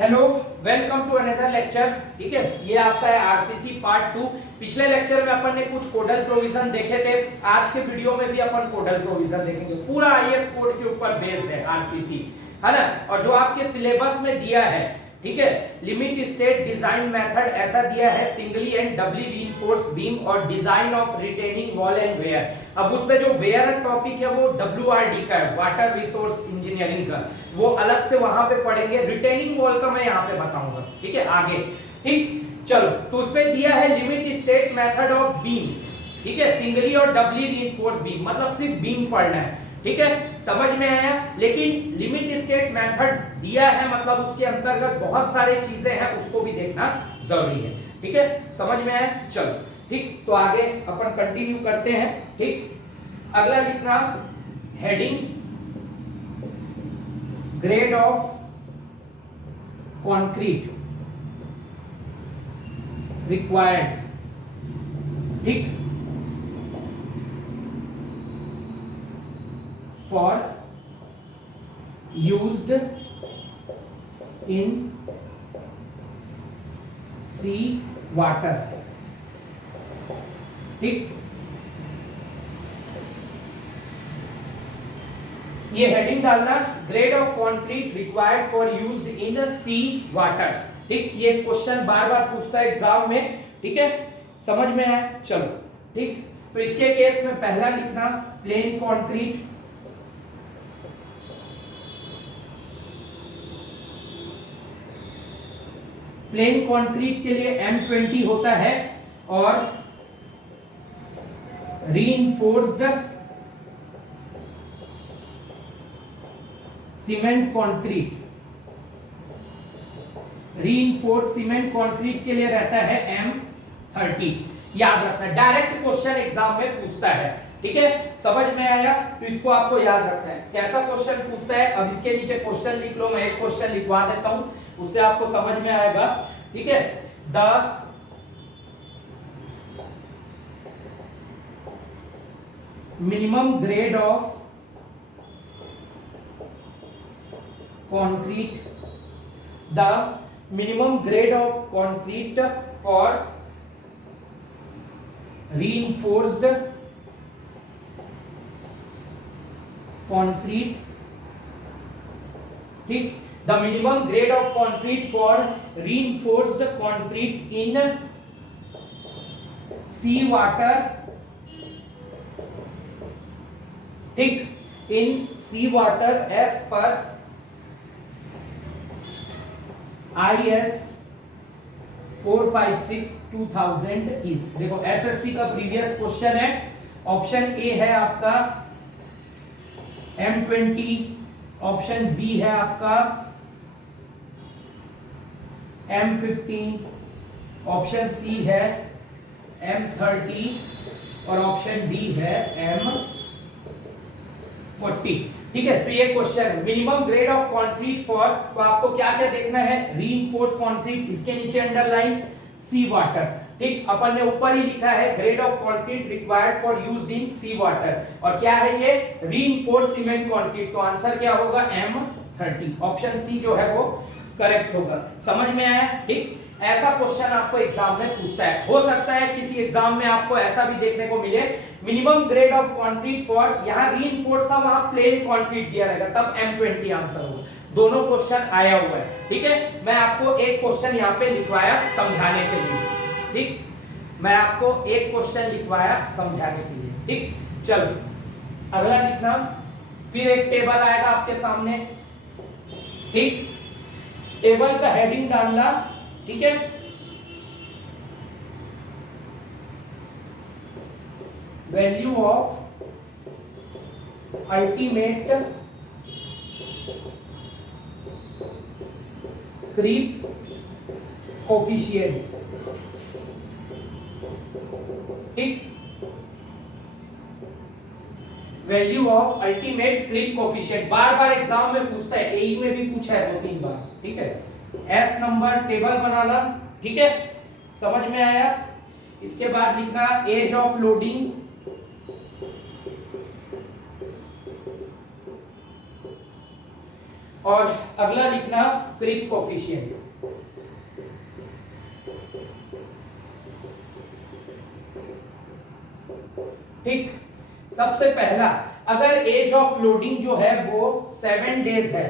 Hello, welcome to another lecture. ठीक है, ये आपका है आरसीसी पार्ट 2। पिछले लेक्चर में अपन ने कुछ कोडल प्रोविजन देखे थे। आज के वीडियो में भी अपन कोडल प्रोविजन देखेंगे। पूरा आईएएस कोड के ऊपर बेस्ड है आरसीसी, है ना। और जो आपके सिलेबस में दिया है, ठीक है, लिमिट स्टेट डिजाइन मेथड ऐसा दिया है, singly and doubly reinforce beam और design of retaining wall and weir. अब उसमें जो वेयर टॉपिक है वो WRD का है, वाटर रिसोर्स इंजीनियरिंग का, वो अलग से वहां पे पढ़ेंगे। रिटेनिंग वॉल का मैं यहाँ पे बताऊंगा, ठीक है, आगे। ठीक, चलो, तो उसमें दिया है limit state method of beam, ठीक है, सिंगली और डबली रीइंफोर्स बीम, मतलब सिर्फ बीम पढ़ना है, ठीक है, समझ में आया। लेकिन लिमिट स्टेट मेथड दिया है, मतलब उसके अंतर्गत बहुत सारे चीजें हैं, उसको भी देखना जरूरी है, ठीक है, समझ में आया। चलो, ठीक, तो आगे अपन कंटिन्यू करते हैं। ठीक, अगला लिखना heading grade of concrete required, ठीक, for used in sea water, ठीक। ये हेडिंग डालना, grade of concrete required for used in sea water, ठीक। ये क्वेश्चन बार बार पूछता है एग्जाम में, ठीक है, समझ में आया। चलो, ठीक, तो इसके केस में पहला लिखना प्लेन कंक्रीट, प्लेन कंक्रीट के लिए M20 होता है और reinforced cement concrete, reinforced cement concrete के लिए रहता है M30। याद रखना, डायरेक्ट क्वेश्चन एग्जाम में पूछता है, ठीक है, समझ में आया। तो इसको आपको याद रखना है, कैसा क्वेश्चन पूछता है। अब इसके नीचे क्वेश्चन लिख लो, मैं एक क्वेश्चन लिखवा देता हूं, उससे आपको समझ में आएगा, ठीक है। The minimum grade of concrete, the minimum grade of concrete for reinforced concrete, ठीक, the minimum grade of concrete for reinforced concrete in sea water, ठीक, in sea water as per IS 456/2000 is. देखो, SSC का previous question है। Option A है आपका M20, option B है आपका M15, option C है M30 और ऑप्शन डी है M40, ठीक है। तो ये क्वेश्चन है, minimum grade of concrete for, तो आपको क्या क्या देखना है, रीइंफोर्स्ड कंक्रीट, इसके नीचे अंडरलाइन सी वाटर, ठीक। अपन ने ऊपर ही लिखा है grade of concrete required for used in sea water, और क्या है ये, रीइंफोर्स्ड सीमेंट कंक्रीट। तो आंसर क्या होगा, M30, ऑप्शन सी जो है वो करेक्ट होगा। समझ में आया, ठीक। ऐसा क्वेश्चन आपको एग्जाम में पूछता है। हो सकता है किसी एग्जाम में आपको ऐसा भी देखने को मिले, minimum grade of concrete for, यहां रीइंफोर्स्ड था, वहां प्लेन कंक्रीट दिया रहेगा, तब M20 आंसर होगा। दोनों क्वेश्चन आया हुआ है, ठीक है। मैं आपको एक क्वेश्चन यहां पे लिखवाया समझाने के लिए, ठीक, मैं आपको एक क्वेश्चन लिखवाया समझाने के लिए, ठीक। चलो, अगला लिखना, फिर एक टेबल आएगा आपके सामने, ठीक, टेबल का हेडिंग डालना, ठीक है, value of ultimate creep coefficient, ठीक, value of ultimate creep coefficient. बार बार एग्जाम में पूछता है, एई में भी पूछा है 2-3 बार, ठीक है। एस नंबर टेबल बनाना, ठीक है, समझ में आया। इसके बाद लिखना एज ऑफ लोडिंग, और अगला लिखना क्रीप कोफिशिएंट। ठीक, सबसे पहला अगर एज ऑफ लोडिंग जो है वो 7 डेज है,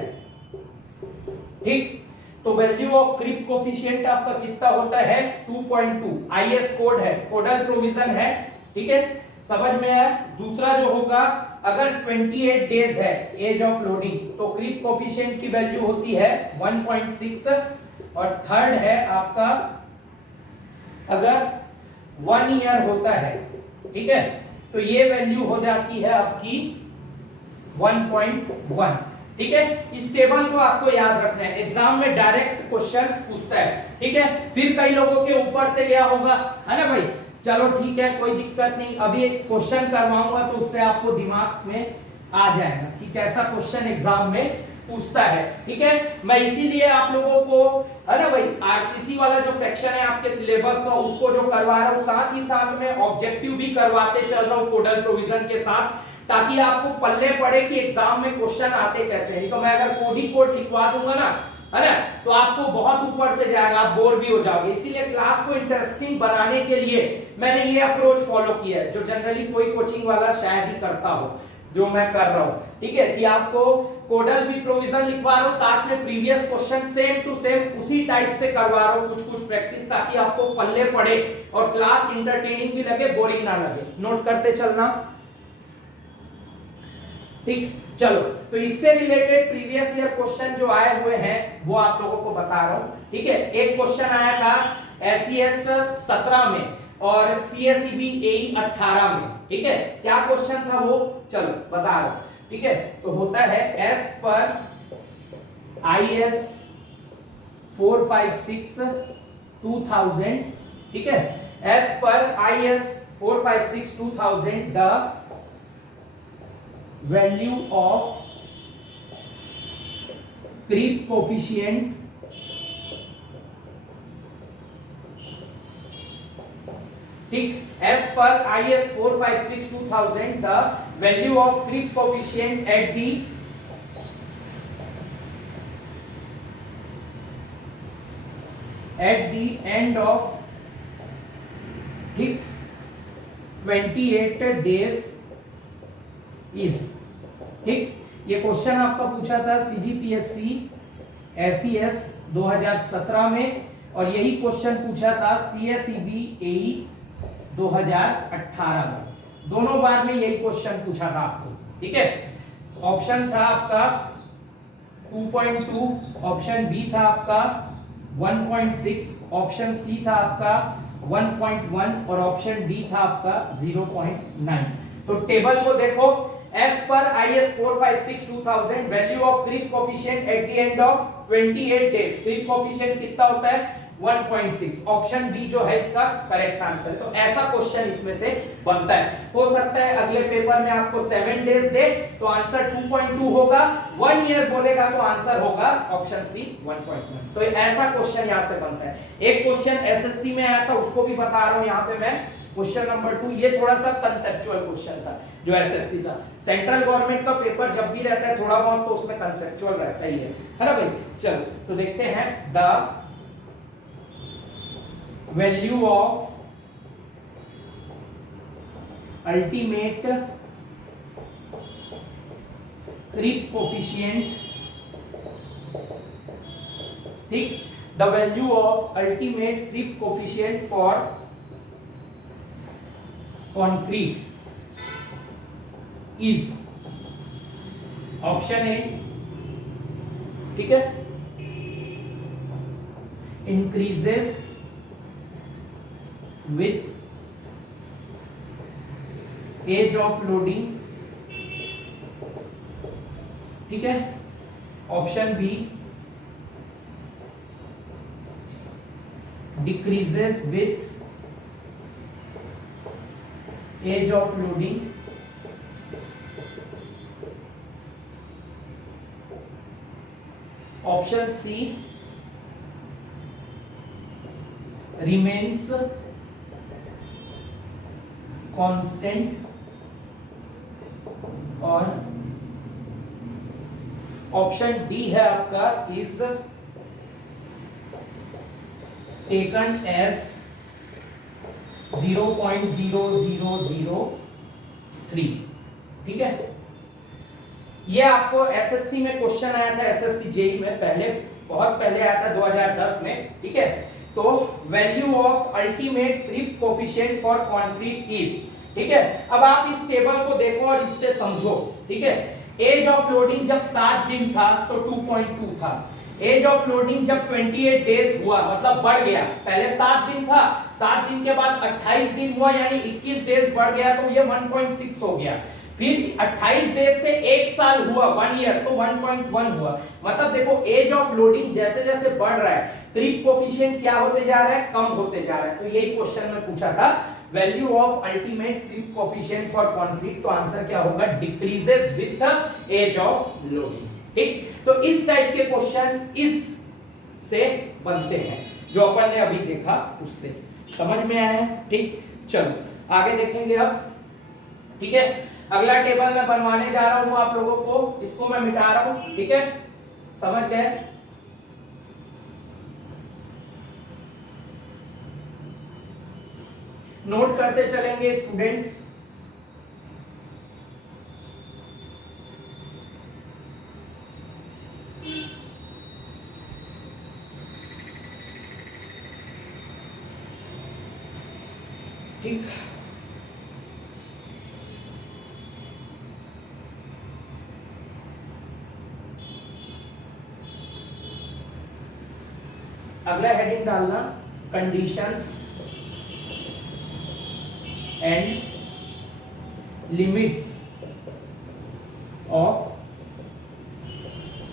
ठीक, तो वैल्यू ऑफ क्रीप कोफिशिएंट आपका कितना होता है 2.2। आईएस कोड है, कोडल प्रोविजन है, ठीक है, समझ में आया। दूसरा जो होगा अगर 28 डेज है एज ऑफ लोडिंग तो क्रीप कोफिशिएंट की वैल्यू होती है 1.6। और थर्ड है आपका अगर 1 ईयर होता है, ठीक है, तो ये वैल्यू हो जाती है आपकी 1.1। ठीक है, इस टेबल को आपको याद रखना है, एग्जाम में डायरेक्ट क्वेश्चन पूछता है। ठीक है, फिर कई लोगों के ऊपर से गया होगा, है ना भाई, चलो ठीक है, कोई दिक्कत नहीं, अभी एक क्वेश्चन करवाऊंगा तो उससे आपको दिमाग में आ जाएगा कि कैसा क्वेश्चन एग्जाम में पूछता है। ठीक है, मैं इसीलिए आप लोगों को, है ना भाई, आरसीसी वाला जो सेक्शन है आपके सिलेबस का उसको जो करवा रहा हूं, साथ ही साथ में ऑब्जेक्टिव भी करवाते चल रहा हूं कोडल प्रोविजन के साथ, ताकि आपको पल्ले पड़े कि एग्जाम में क्वेश्चन आते कैसे। नहीं तो मैं अगर कोड ही कोड लिखवा दूंगा ना, है ना, तो आपको बहुत ऊपर से जाएगा, आप बोर भी हो जाओगे। इसीलिए क्लास को इंटरेस्टिंग बनाने के लिए मैंने ये अप्रोच फॉलो किया है, जो जनरली कोई कोचिंग वाला शायद ही करता हो, जो मैं कर रहा हूं। ठीक है, कि आपको कोडल भी प्रोविजन लिखवा रहा हूं, साथ में previous question same to same उसी टाइप से करवा रहा हूं, कुछ कुछ प्रैक्टिस, ताकि आपको पल्ले पड़े और क्लास इंटरटेनिंग भी लगे, बोरिंग ना लगे। नोट करते चलना, ठीक। चलो, तो इससे रिलेटेड प्रीवियस ईयर क्वेश्चन जो आए हुए हैं वो आप लोगों को बता रहा हूं। ठीक है, एक क्वेश्चन आया था एसईएस 17 में और सीएसईबी एई 18 में। ठीक है, क्या क्वेश्चन था वो, चलो बता रहा हूं। ठीक है, तो होता है एस पर आईएस 456 2000, ठीक है, as per IS 456 2000 the value of creep coefficient ठीक, as per IS 456 2000 the value of creep coefficient at the end of ठीक 28 days इज, ठीक। ये क्वेश्चन आपका पूछा था सीजीपीएससी एसईएस 2017 में, और यही क्वेश्चन पूछा था सीएसईबी एई 2018 में। दोनों बार में यही क्वेश्चन पूछा था आपको। ठीक है, ऑप्शन था आपका 2.2, ऑप्शन बी था आपका 1.6, ऑप्शन सी था आपका 1.1 और ऑप्शन डी था आपका 0.9। तो टेबल को देखो, as per IS 456 2000 value of creep coefficient at the end of 28 days, creep coefficient कितना होता है 1.6। ऑप्शन बी जो है इसका करेक्ट आंसर। तो ऐसा क्वेश्चन इसमें से बनता है। हो सकता है अगले पेपर में आपको 7 डेज दे तो आंसर 2.2 होगा, 1 ईयर बोलेगा तो आंसर होगा ऑप्शन सी 1.1। तो ऐसा क्वेश्चन यहां से बनता है। एक क्वेश्चन एसएससी में आया था, उसको भी बता रहा हूं यहां पे मैं, क्वेश्चन नंबर 2। ये थोड़ा सा कंसेप्चुअल क्वेश्चन था जो एसएससी था। सेंट्रल गवर्नमेंट का पेपर जब भी रहता है थोड़ा बहुत तो उसमें कंसेप्चुअल रहता ही है ना भाई। चलो, तो देखते हैं, the value of ultimate creep coefficient, ठीक, the value of ultimate creep coefficient for concrete is option A, ठीक है, increases with age of loading, ठीक है, option B decreases with age of loading, option C remains constant, और option D है आपका is taken as 0.0003। ठीक है, ये आपको एसएससी में क्वेश्चन आया था, एसएससी जेई में पहले, बहुत पहले आया था 2010 में। ठीक है, तो value of ultimate creep coefficient for concrete is. ठीक है, अब आप इस टेबल को देखो और इससे समझो। ठीक है, एज ऑफ लोडिंग जब 7 दिन था तो 2.2 था। एज ऑफ लोडिंग जब 28 डेज हुआ मतलब बढ़ गया, पहले 7 दिन था, 7 दिन के बाद 28 दिन हुआ यानी 21 डेज बढ़ गया तो ये 1.6 हो गया। फिर 28 डेज से 1 साल हुआ, 1 ईयर, तो 1.1 हुआ। मतलब देखो एज ऑफ लोडिंग जैसे जैसे बढ़ रहा है क्रीप कोफिशिएंट क्या होते जा रहा है, कम होते जा रहा है। तो यही क्वेश्चन में पूछा था, value of ultimate creep coefficient for concrete, तो आंसर क्या होगा, decreases with the age of loading. ठीक, तो इस टाइप के क्वेश्चन इस से बनते हैं जो अपन ने अभी देखा उससे। समझ में आया है? ठीक, चलो आगे देखेंगे अब। ठीक है, अगला टेबल मैं बनवाने जा रहा हूं आप लोगों को, इसको मैं मिटा रहा हूं। ठीक है, समझ गए? नोट करते चलेंगे स्टूडेंट्स। ठीक, अगला हेडिंग डालना conditions and limits of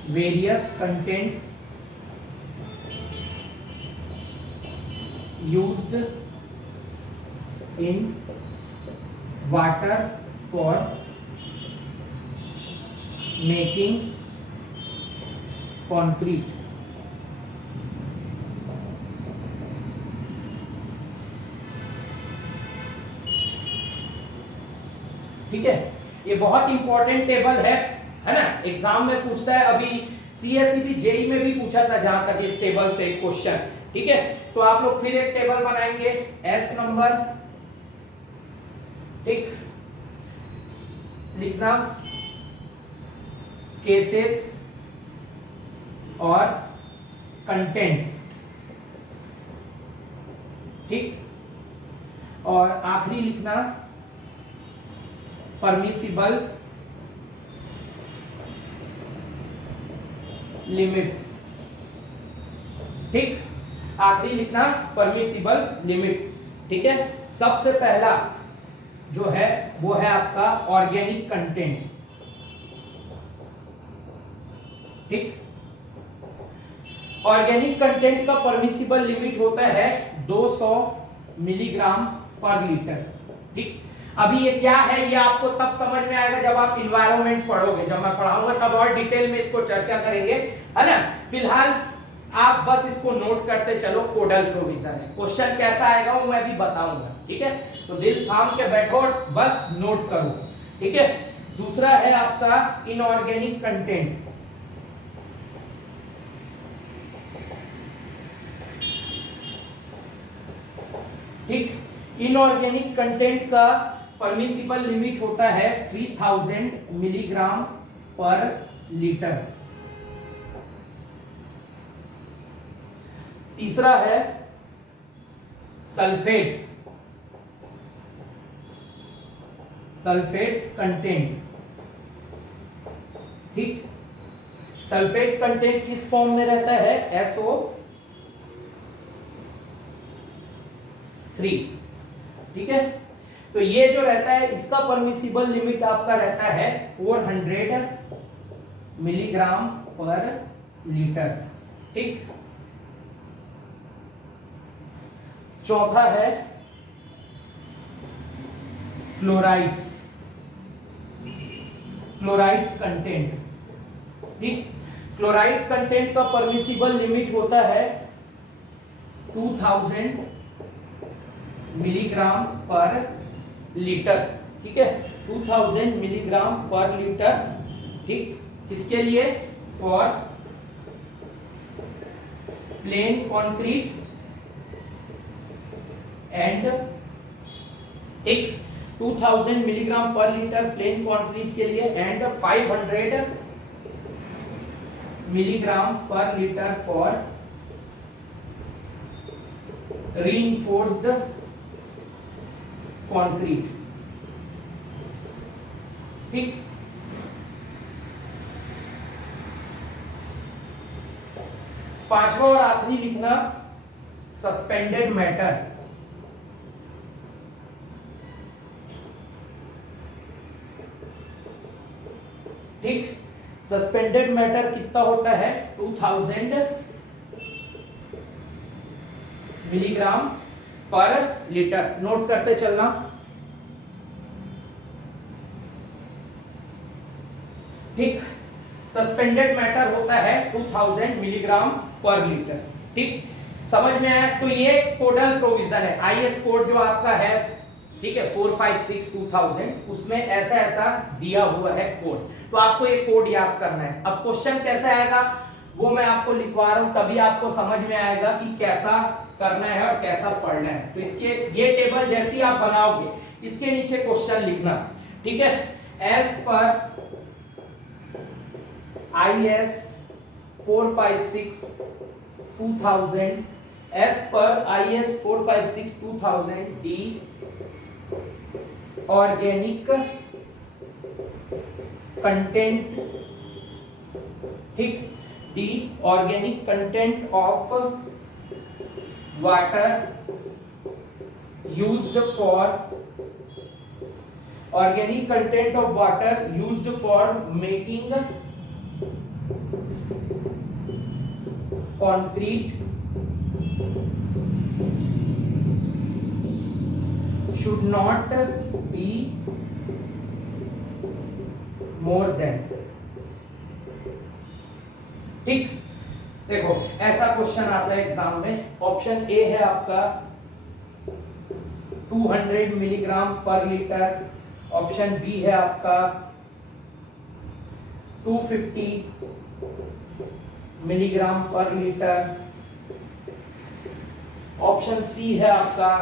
various contents used in water for making concrete. ठीक है, ये बहुत इंपॉर्टेंट टेबल है ना, एग्जाम में पूछता है। अभी सीएसईबी जेई में भी पूछा था जहां तक इस टेबल से क्वेश्चन। ठीक है, तो आप लोग फिर एक टेबल बनाएंगे, एस नंबर। ठीक, लिखना केसेस और कंटेंट्स। ठीक, और आखिरी लिखना परमिसिबल लिमिट्स। ठीक, आखिरी लिखना परमिसिबल लिमिट्स। ठीक है, सबसे पहला जो है वो है आपका ऑर्गेनिक कंटेंट। ठीक, ऑर्गेनिक कंटेंट का परमिसिबल लिमिट होता है 200 मिलीग्राम पर लीटर। ठीक, अभी ये क्या है ये आपको तब समझ में आएगा जब आप इन्वायरमेंट पढ़ोगे, जब मैं पढ़ाऊंगा तब और डिटेल में इसको चर्चा करेंगे, है ना। फिलहाल आप बस इसको नोट करते चलो, कोडल प्रोविजन है। क्वेश्चन कैसा आएगा वो मैं भी बताऊंगा। ठीक है, तो दिल थाम के बैठो और बस नोट करो। ठीक है, दूसरा है आपका इनऑर्गेनिक कंटेंट। ठीक, इनऑर्गेनिक कंटेंट का परमिसिबल लिमिट होता है 3000 मिलीग्राम पर लीटर। तीसरा है सल्फेट्स कंटेंट। ठीक, सल्फेट कंटेंट किस फॉर्म में रहता है, SO3। ठीक है, तो ये जो रहता है इसका परमिसिबल लिमिट आपका रहता है 400 मिलीग्राम पर लीटर। ठीक, चौथा है क्लोराइड्स कंटेंट। ठीक, क्लोराइड्स कंटेंट का परमिसिबल लिमिट होता है 2000 मिलीग्राम पर लीटर। ठीक है, 2000 मिलीग्राम पर लीटर। ठीक, किसके लिए, फॉर प्लेन कंक्रीट एंड ठीक 2000 मिलीग्राम पर लीटर प्लेन कंक्रीट के लिए एंड 500 मिलीग्राम पर लीटर फॉर reinforced कंक्रीट। ठीक, पांचवा और आखिरी लिखना सस्पेंडेड मैटर। ठीक, सस्पेंडेड मैटर कितना होता है 2000 मिलीग्राम पर लीटर। नोट करते चलना। ठीक, सस्पेंडेड मैटर होता है 2000 मिलीग्राम पर लीटर। ठीक, समझ में आया? तो ये कोडल प्रोविजन है, आईएस कोड जो आपका है, ठीक है 456/2000, उसमें ऐसा ऐसा दिया हुआ है कोड। तो आपको ये कोड याद करना है। अब क्वेश्चन कैसे आएगा वो मैं आपको लिखवा रहा हूं, तभी आपको समझ में आएगा कि कैसा करना है और कैसा पढ़ना है। तो इसके ये टेबल जैसी आप बनाओगे, इसके नीचे क्वेश्चन लिखना। ठीक है, एज पर IS 456/2000, एज पर IS 456/2000 डी ऑर्गेनिक कंटेंट, ठीक, the organic content of water used for organic content of water used for making concrete should not be more than। ठीक, देखो ऐसा क्वेश्चन आता है एग्जाम में। ऑप्शन ए है आपका 200 मिलीग्राम पर लीटर, ऑप्शन बी है आपका 250 मिलीग्राम पर लीटर, ऑप्शन सी है आपका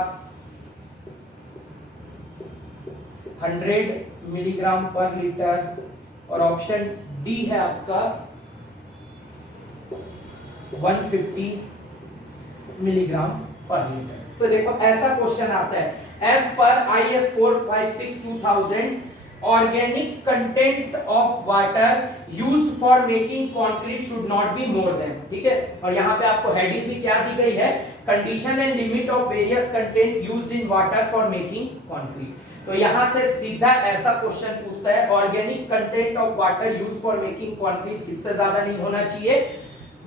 100 मिलीग्राम पर लीटर और ऑप्शन डी है आपका 150 मिलीग्राम पर लीटर। तो देखो ऐसा क्वेश्चन आता है, as per IS 456/2000 organic content of water used for making concrete should not be more than। ठीक है, और यहाँ पे आपको हेडिंग भी क्या दी गई है, condition and limit of various content used in water for making concrete. तो यहाँ से सीधा ऐसा क्वेश्चन पूछता है, organic content of water used for making concrete किससे ज्यादा नहीं होना चाहिए,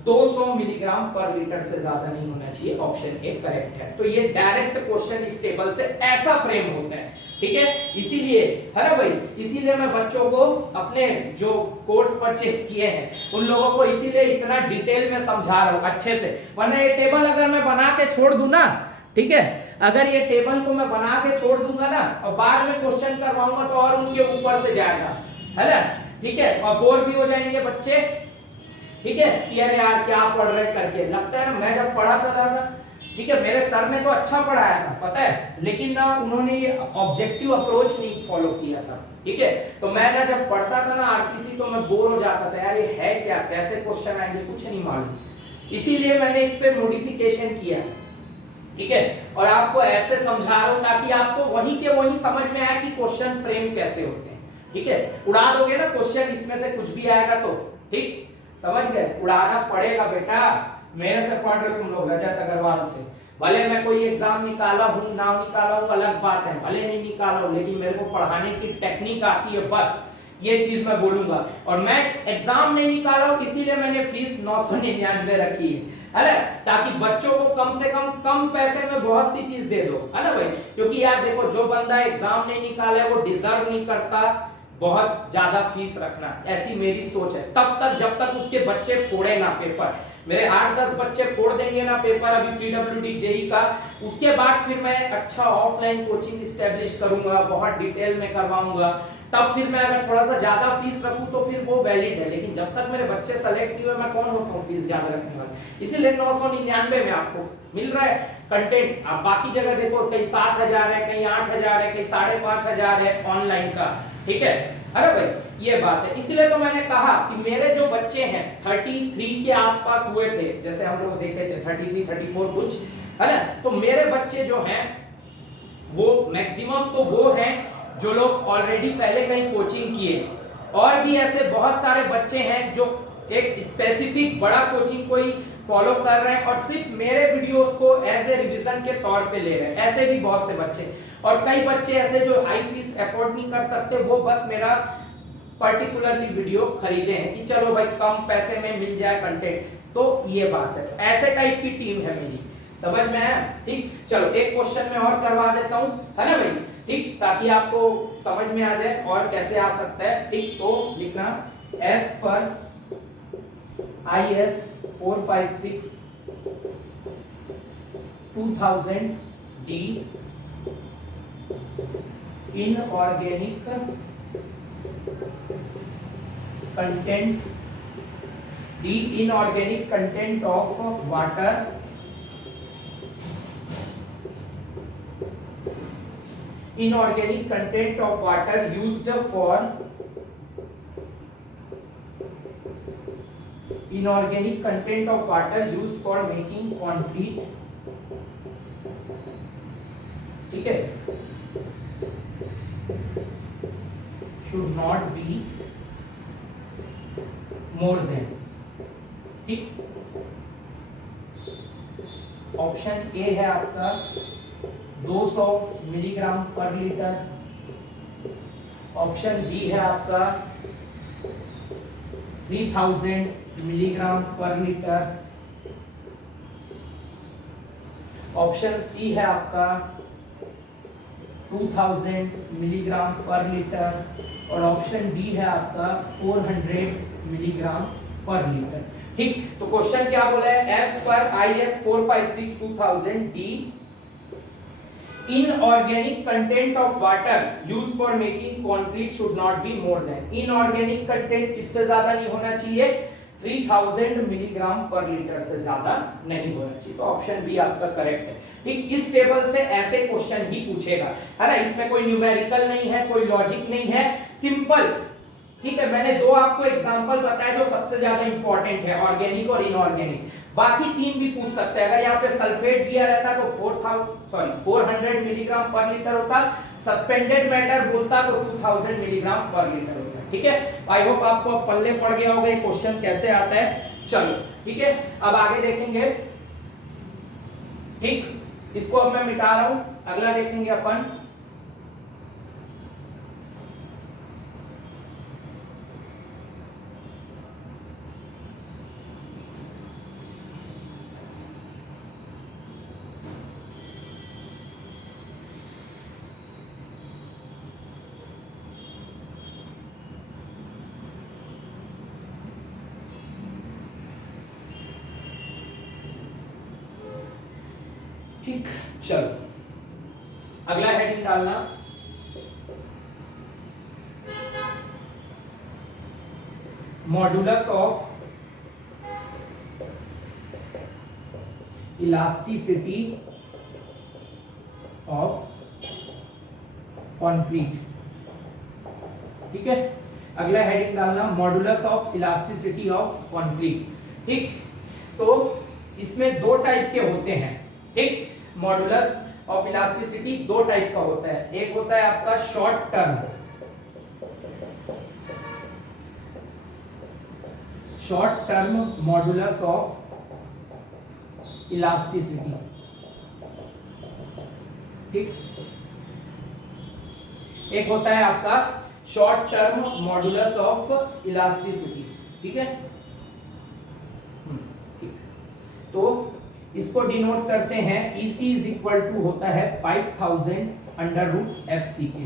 200 मिलीग्राम पर लीटर से ज्यादा नहीं होना चाहिए। ऑप्शन ए करेक्ट है। तो ये डायरेक्ट क्वेश्चन इस टेबल से ऐसा फ्रेम होता है। ठीक है, इसीलिए है ना भाई, इसीलिए मैं बच्चों को अपने जो कोर्स परचेस किए हैं उन लोगों को इसीलिए इतना डिटेल में समझा रहा हूं अच्छे से। वरना ये टेबल अगर मैं बना के छोड़ दूं ना, ठीक है, अगर ये टेबल को मैं बना के छोड़ दूंगा ना और बाद में क्वेश्चन करवाऊंगा तो और उनके ऊपर से जाएगा, है ना। ठीक है, और बोर भी हो जाएंगे बच्चे। ठीक है, कि अरे यार क्या पढ़ रहे करके लगता है ना। मैं जब पढ़ाता था ना, ठीक है, मेरे सर ने तो अच्छा पढ़ाया था पता है, लेकिन ना उन्होंने ये ऑब्जेक्टिव अप्रोच नहीं फॉलो किया था। ठीक है, तो मैं ना जब पढ़ता था ना आरसीसी तो मैं बोर हो जाता था, यार ये है क्या, कैसे क्वेश्चन आएंगे, कुछ नहीं मालूम। इसीलिए मैंने इस पे मॉडिफिकेशन किया। ठीक है, और आपको ऐसे समझा रहा हूं ताकि आपको वही के वही समझ में आए कि क्वेश्चन फ्रेम कैसे होते हैं। ठीक है, उड़ा दोगे ना क्वेश्चन, इसमें से कुछ भी आएगा तो ठीक समझ गए, उड़ाना पड़ेगा बेटा। मेरे से पढ़ रहे तुम लोग रजत अग्रवाल से, भले मैं कोई एग्जाम निकाला हूं ना निकाला हूं अलग बात है, भले नहीं निकाला हूं, लेकिन मेरे को पढ़ाने की टेक्निक आती है, बस ये चीज मैं बोलूंगा। और मैं एग्जाम नहीं निकाला हूं इसीलिए मैंने फीस 999 रखी है ना, ताकि बच्चों को कम से कम पैसे में बहुत सी चीज दे दो, है ना भाई। क्योंकि यार देखो, जो बंदा एग्जाम नहीं निकाला है वो डिजर्व नहीं करता बहुत ज्यादा फीस रखना, ऐसी मेरी सोच है। तब तक जब तक उसके बच्चे फोड़े ना पेपर, मेरे 8-10 बच्चे फोड़ देंगे ना पेपर अभी पीडब्ल्यूडी जेई का, उसके बाद फिर मैं अच्छा ऑफलाइन कोचिंग स्टैब्लिश करूंगा, बहुत डिटेल में करवाऊंगा, तब फिर मैं अगर थोड़ा सा ज्यादा फीस रखूं तो फिर वो वैलिड है, लेकिन जब तक मेरे बच्चे सेलेक्ट नहीं हुए मैं कौन होता हूँ फीस ज्यादा रखने वाला। इसीलिए 999 में आपको मिल रहा है कंटेंट। आप बाकी जगह देखो कहीं 7,000 है, कहीं 8,000 है, कहीं 5,500 है ऑनलाइन का, ठीक है। अरे भाई ये बात है, इसलिए तो मैंने कहा कि मेरे जो बच्चे हैं 33 के आसपास हुए थे, जैसे हम लोग देखे थे 33 34 कुछ, है ना। तो मेरे बच्चे जो हैं वो मैक्सिमम तो वो हैं जो लोग ऑलरेडी पहले कहीं कोचिंग किए, और भी ऐसे बहुत सारे बच्चे हैं जो एक स्पेसिफिक बड़ा कोचिंग कोई फॉलो कर रहे हैं और सिर्फ मेरे वीडियोस को एज ए रिवीजन के तौर पे ले रहे हैं। ऐसे भी बहुत से बच्चे, और कई बच्चे ऐसे जो हाई फीस अफोर्ड नहीं कर सकते, वो बस मेरा पर्टिकुलरली वीडियो खरीदे हैं कि चलो भाई कम पैसे में मिल जाए कंटेंट। तो ये बात है, ऐसे टाइप की टीम है मेरी, समझ में आया? ठीक, चलो एक क्वेश्चन में और करवा देता हूं, है ना भाई, ठीक, ताकि आपको समझ में आ जाए और कैसे आ सकता है। ठीक, तो लिखना एस पर IS 456 2000 D inorganic content, the inorganic content of water inorganic content of water used for inorganic content of water used for making concrete, ठीक है, should not be more than, ठीक। ऑप्शन ए है आपका 200 milligram पर litre, option B है आपका 3000 milligram पर litre, option C है आपका 2000 मिलीग्राम पर लीटर, और ऑप्शन डी है आपका 400 मिलीग्राम पर लीटर। ठीक, तो क्वेश्चन क्या बोला है, एस पर IS 456 2000 D inorganic content of water used for making concrete should not be more than, inorganic content किससे ज्यादा नहीं होना चाहिए, 3000 मिलीग्राम पर लीटर से ज्यादा नहीं होना चाहिए। तो ऑप्शन बी आपका करेक्ट है। ठीक, इस टेबल से ऐसे क्वेश्चन ही पूछेगा, है ना, इसमें कोई न्यूमेरिकल नहीं है, कोई लॉजिक नहीं है, सिंपल। ठीक है, मैंने दो आपको एग्जांपल बताए जो सबसे ज्यादा इंपॉर्टेंट है, ऑर्गेनिक और इनऑर्गेनिक, बाकी तीन भी पूछ सकते हैं। अगर यहाँ पे सल्फेट दिया रहता तो 400 मिलीग्राम पर लीटर होता, सस्पेंडेड मैटर बोलता तो 2000 मिलीग्राम पर लीटर होता। ठीक है, आई होप आपको अब पल्ले पड़ गया होगा ये क्वेश्चन कैसे आता है। चलो ठीक है, अब आगे देखेंगे। ठीक, इसको अब मैं मिटा रहा हूं, अगला देखेंगे अपन। ठीक, चलो अगला हेडिंग डालना, modulus of elasticity of concrete. ठीक है, अगला हेडिंग डालना, modulus of elasticity of concrete. ठीक, तो इसमें दो टाइप के होते हैं। ठीक, मॉडुलस ऑफ इलास्टिसिटी दो टाइप का होता है, एक होता है आपका short term, short term modulus of elasticity. ठीक, एक होता है आपका short term modulus of elasticity. ठीक है, ठीक, तो इसको डिनोट करते हैं, EC इज इक्वल टू होता है 5000 अंडर रूट FCK।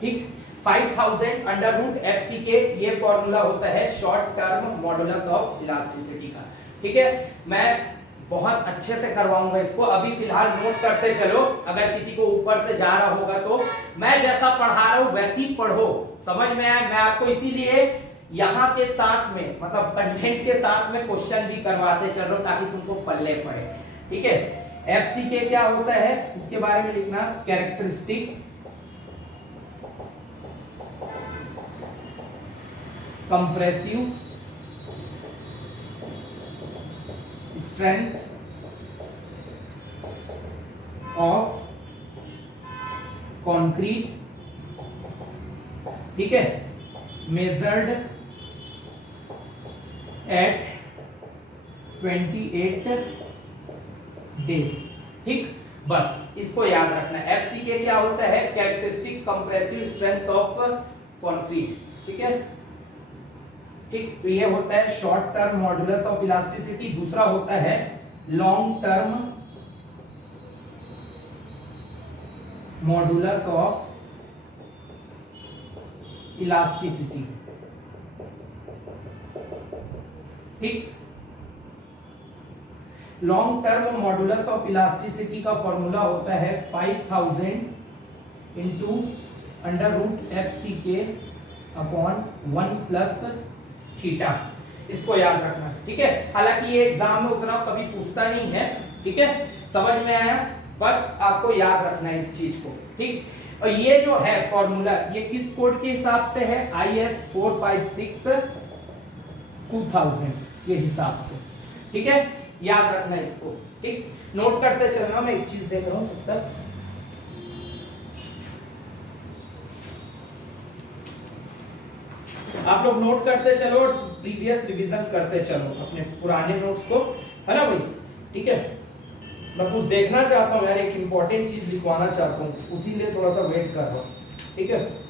ठीक, 5000 अंडर रूट FCK ये फॉर्मूला होता है short term modulus of elasticity का। ठीक है, मैं बहुत अच्छे से करवाऊंगा इसको, अभी फिलहाल नोट करते चलो, अगर किसी को ऊपर से जा रहा होगा तो मैं जैसा पढ़ा रहा हूं वैसे ही पढ़ो, समझ में आया? मैं आपको इसीलिए यहाँ के साथ में मतलब कंटेंट के साथ में क्वेश्चन भी करवाते चल रहा हूं ताकि तुमको पल्ले पड़े। ठीक है, एफसीके क्या होता है इसके बारे में लिखना, characteristic compressive strength of concrete, ठीक है, मेजर्ड एट 28 डेज। ठीक, बस इसको याद रखना। एफसीके क्या होता है? Characteristic compressive strength of concrete. ठीक है, ठीक, तो ये होता है short term modulus of elasticity. दूसरा होता है long term modulus of elasticity. ठीक, long term modulus of elasticity का फॉर्मूला होता है 5000 into under root F C K upon 1 plus theta. इसको याद रखना। ठीक है, हालांकि ये एग्जाम में उतना कभी पूछता नहीं है। ठीक है, समझ में आया? पर आपको याद रखना है इस चीज को। ठीक, और ये जो है फॉर्मूला ये किस कोड के हिसाब से है? IS 456 2000 के हिसाब से। ठीक है, याद रखना इसको। ठीक, नोट करते चलना। मैं एक चीज देख रहा हूं तब तक। आप लोग नोट करते चलो और प्रीवियस रिवीजन करते चलो अपने पुराने नोट्स को, है ना भाई? ठीक है, मैं कुछ देखना चाहता हूँ यार, एक इंपॉर्टेंट चीज लिखवाना चाहता हूँ, उसी लिए थोड़ा सा वेट कर रहा हूँ। ठीक है,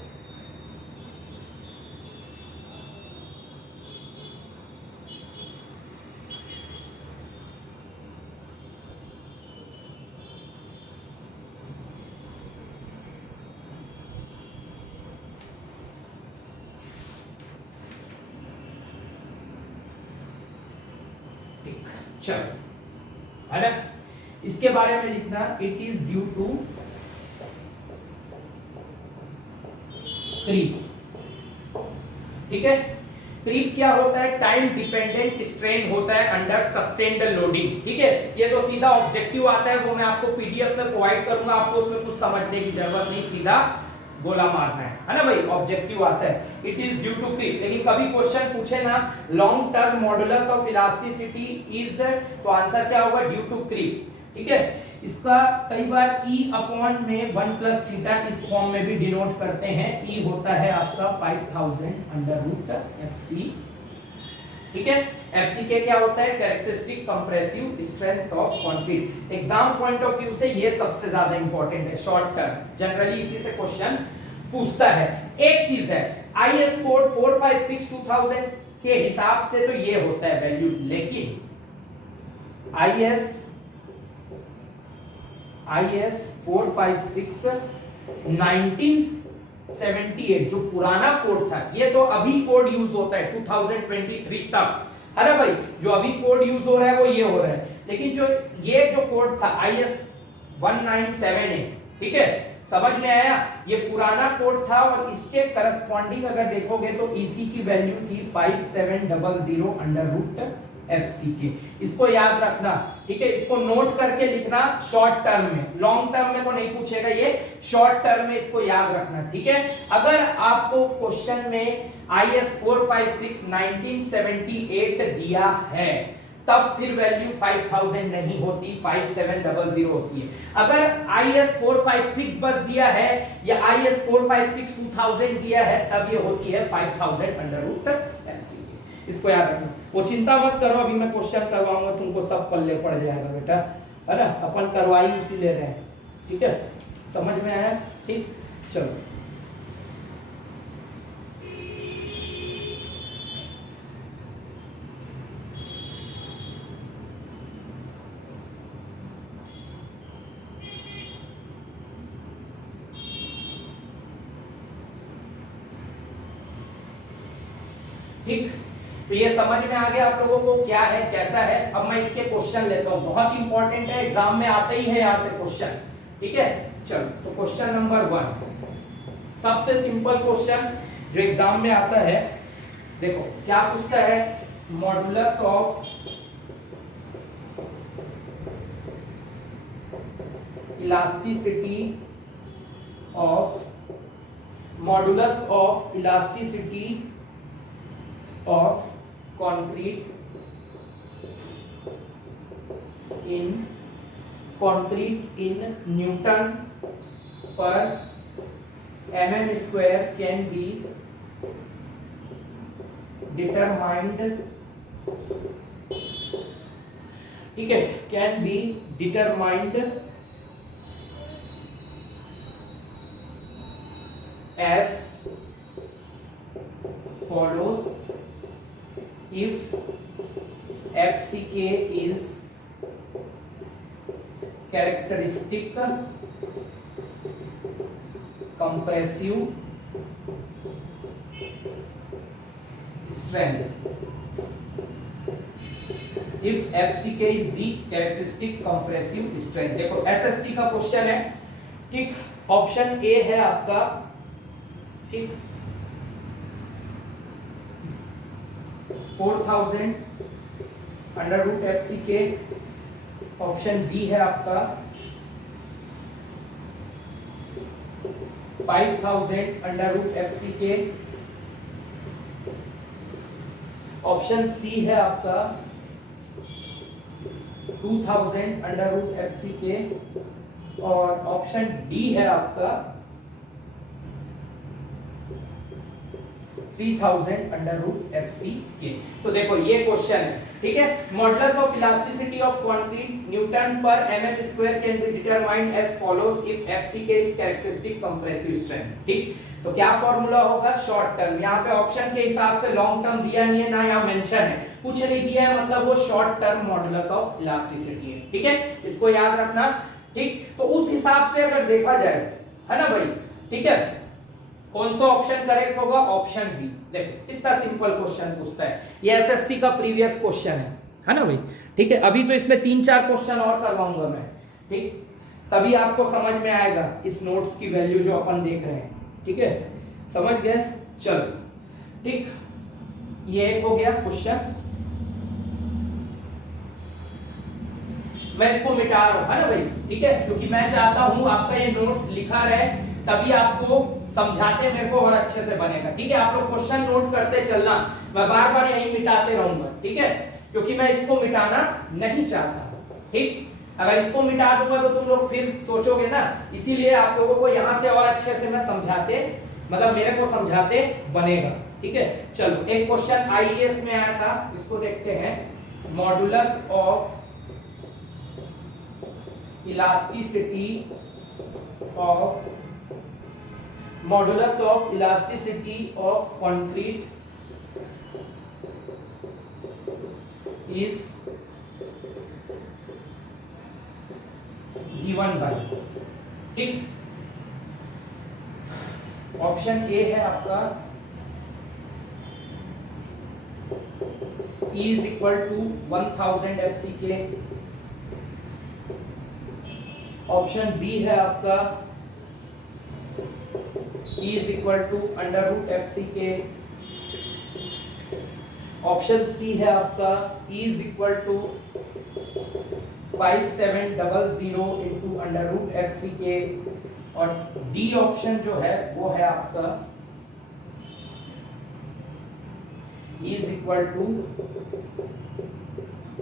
चलो, है ना? इसके बारे में लिखना, it is due to creep. ठीक है, क्रीप क्या होता है? टाइम डिपेंडेंट स्ट्रेन होता है अंडर सस्टेन्ड लोडिंग। ठीक है, ये तो सीधा ऑब्जेक्टिव आता है, वो मैं आपको पीडीएफ में प्रोवाइड करूंगा, आपको उसमें कुछ समझने की जरूरत नहीं, सीधा गोला मारना है ना भाई? ऑब्जेक्टिव आता है, it is due to creep. लेकिन कभी क्वेश्चन पूछे ना long term modulus of elasticity is, तो आंसर क्या होगा? Due to creep. ठीक है, इसका कई बार E अपॉन में 1 प्लस थीटा इस फॉर्म में भी डिनोट करते हैं। E होता है आपका 5000 अंडर रूट FC। ठीक है, FC के क्या होता है? Characteristic compressive strength of concrete. Exam point of view से ये सबसे ज्यादा इंपॉर्टेंट है, शॉर्ट टर्म जनरली इसी से क्वेश्चन पूछता है। एक चीज है, IS कोड 456 2000 के हिसाब से तो ये होता है वैल्यू, लेकिन IS 456 1978 जो पुराना कोड था, ये तो अभी कोड यूज होता है 2023 तक, है ना भाई? जो अभी कोड यूज हो रहा है वो ये हो रहा है, लेकिन जो ये जो कोड था IS 1978, ठीक है, समझ में आया? ये पुराना कोड था और इसके करस्पॉन्डिंग अगर देखोगे तो EC की वैल्यू थी 5700 अंडर रूट FCK। इसको याद रखना। ठीक है, इसको नोट करके लिखना शॉर्ट टर्म में, लॉन्ग टर्म में तो नहीं पूछेगा, ये शॉर्ट टर्म में इसको याद रखना। ठीक है, अगर आपको क्वेश्चन में IS 456 1978 दिया है तब फिर वैल्यू 5000 नहीं होती, 5700 होती है। अगर IS 456 बस दिया है या IS 456 2000 दिया है तब ये होती है 5000 अंडर रूट FCK। इसको याद रखना। वो चिंता मत करो, अभी मैं क्वेश्चन करवाऊंगा, तुमको सब पल्ले पड़ जाएगा बेटा, है ना? अपन करवाई इसीलिए रहे। ठीक है, समझ में आया? ठीक, चलो ठीक, तो ये समझ में आ गया आप लोगों को क्या है कैसा है। अब मैं इसके क्वेश्चन लेता हूं, बहुत इंपॉर्टेंट है, एग्जाम में आते ही है यहां से क्वेश्चन। ठीक है, चलो तो क्वेश्चन नंबर 1 सबसे सिंपल क्वेश्चन जो एग्जाम में आता है, देखो क्या पूछता है, modulus of elasticity of concrete in Newton per mm square can be determined, ठीक है, can be determined as follows if FCK is characteristic compressive strength. If FCK is the characteristic compressive strength. देखो SSC का question है, ठीक, option A है आपका, ठीक, 4000 under root FCK। Option B है आपका 5000 under root FCK। Option C है आपका 2000 अंडर रूट FCK और ऑप्शन डी है आपका 3000 अंडर रूट FCK। तो देखो ये क्वेश्चन है, ठीक है, modulus of elasticity of concrete newton per mm square can be determined as follows if FCK is characteristic compressive strength. ठीक, तो क्या फॉर्मूला होगा, शॉर्ट टर्म, यहाँ पे ऑप्शन के हिसाब से लॉन्ग टर्म दिया नहीं है ना, यहाँ मेंशन है, कुछ नहीं दिया है, मतलब वो short term modulus of elasticity है। ठीक है, इसको याद रखना। ठीक, तो उस हिसाब से अगर देखा जाए, है ना भाई, ठीक है, कौन सा ऑप्शन करेक्ट होगा, ऑप्शन बी। देखो कितना सिंपल क्वेश्चन पूछता है, ये एसएससी का प्रीवियस क्वेश्चन है ना भाई। ठीक है, अभी तो इसमें 3-4 क्वेश्चन और करवाऊंगा मैं, ठीक, तभी आपको समझ में आएगा इस नोट्स की वैल्यू जो अपन देख रहे हैं। ठीक है, समझ गए, चलो, ठीक, ये एक हो गया क्वेश्चन, मैं इसको मिटा रहा हूं, है ना भाई, ठीक है, क्योंकि मैं चाहता हूं आपका ये नोट्स लिखा रहे, तभी आपको समझाते मेरे को और अच्छे से बनेगा। ठीक है, आप लोग क्वेश्चन नोट करते चलना, मैं बार बार यही मिटाते रहूंगा, ठीक है, क्योंकि मैं इसको मिटाना नहीं चाहता। ठीक, अगर इसको मिटा दूंगा तो तुम लोग फिर सोचोगे ना, इसीलिए आप लोगों को यहां से और अच्छे से मैं समझाते, मतलब मेरे को समझाते बनेगा। ठीक है, चलो एक क्वेश्चन आईएएस में आया था, इसको देखते हैं, modulus of elasticity of concrete is given by, ठीक, ऑप्शन ए है आपका E is equal to 1000 FCK, option B है आपका E is equal to under root FCK, option C है आपका E is equal to 5700 into under root FCK, और D option जो है वो है आपका E is equal to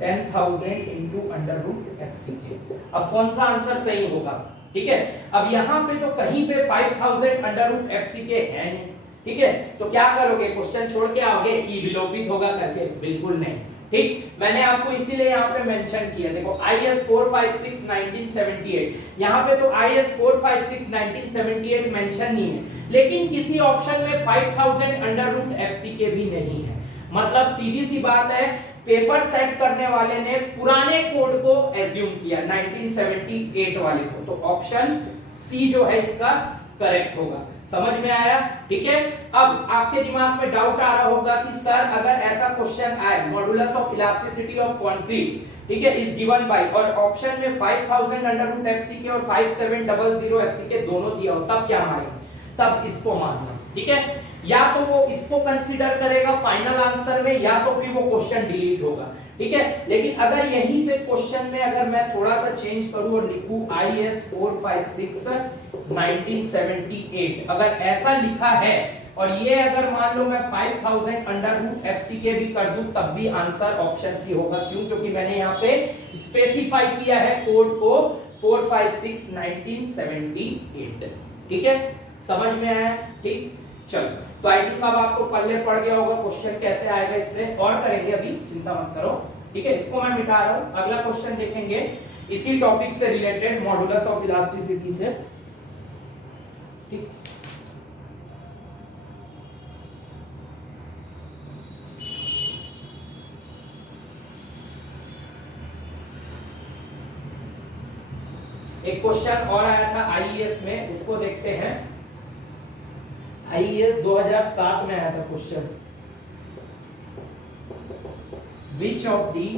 10,000 into under root FCK। अब कौन सा आंसर सही होगा, ठीक है, अब यहाँ पे तो कहीं पे 5000 अंडर रूट FCK है नहीं, ठीक है, तो क्या करोगे, क्वेश्चन छोड़ के आओगे ई विलोपित होगा करके, बिल्कुल नहीं। ठीक, मैंने आपको इसीलिए यहाँ पे मेंशन किया, देखो IS 456 1978, यहाँ पे तो IS 456 1978 मेंशन नहीं है, लेकिन किसी ऑप्शन में 5000 अंडर रूट FCK भी नहीं है, मतलब सीधी सी बात है, पेपर सेट करने वाले ने पुराने कोड को एज्यूम किया 1978 वाले को, तो ऑप्शन सी जो है इसका करेक्ट होगा। समझ में आया, ठीक है। अब आपके दिमाग में डाउट आ रहा होगा कि सर अगर ऐसा क्वेश्चन आए, modulus of elasticity of concrete, ठीक है, इज गिवन बाय, और ऑप्शन में 5000 अंडर रूट FCK और 5700 FCK दोनों दिया हो, तब क्या मारेंगे, तब इसको मारना, ठीक है। या तो वो इसको कंसीडर करेगा फाइनल आंसर में, या तो फिर वो क्वेश्चन डिलीट होगा, ठीक है। लेकिन अगर यहीं पे क्वेश्चन में अगर मैं थोड़ा सा चेंज करूं और लिखूं IS 456 1978, अगर ऐसा लिखा है और ये अगर मान लो मैं 5000 अंडर रूट FCK भी कर दूं तब भी आंसर ऑप्शन सी होगा। क्यों? क्योंकि मैंने यहाँ पे स्पेसिफाई किया है कोड को 456 1978, ठीक है, समझ में आया? ठीक, चलो, तो आई थिंक अब आपको पल्ले पड़ गया होगा क्वेश्चन कैसे आएगा, इससे और करेंगे, अभी चिंता मत करो, ठीक है। इसको मैं मिटा रहा हूं, अगला क्वेश्चन देखेंगे इसी टॉपिक से रिलेटेड, मॉडुलस ऑफ इलास्टिसिटी से, ठीक। एक क्वेश्चन और आया था आईईएस में, उसको देखते हैं। आईईएस 2007 में आया था question, which of the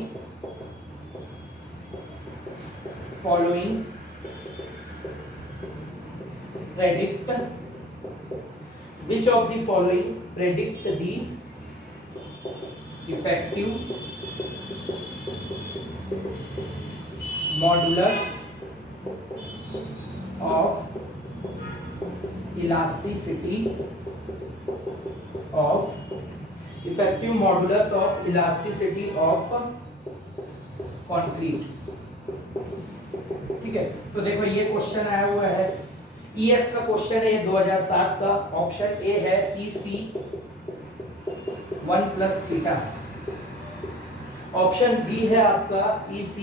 following predict the effective modulus of elasticity of effective modulus of elasticity of concrete, ठीक है। तो देखो ये क्वेश्चन आया हुआ है, ES का क्वेश्चन है, 2007 का। ऑप्शन ए है EC 1 plus theta, option B है आपका EC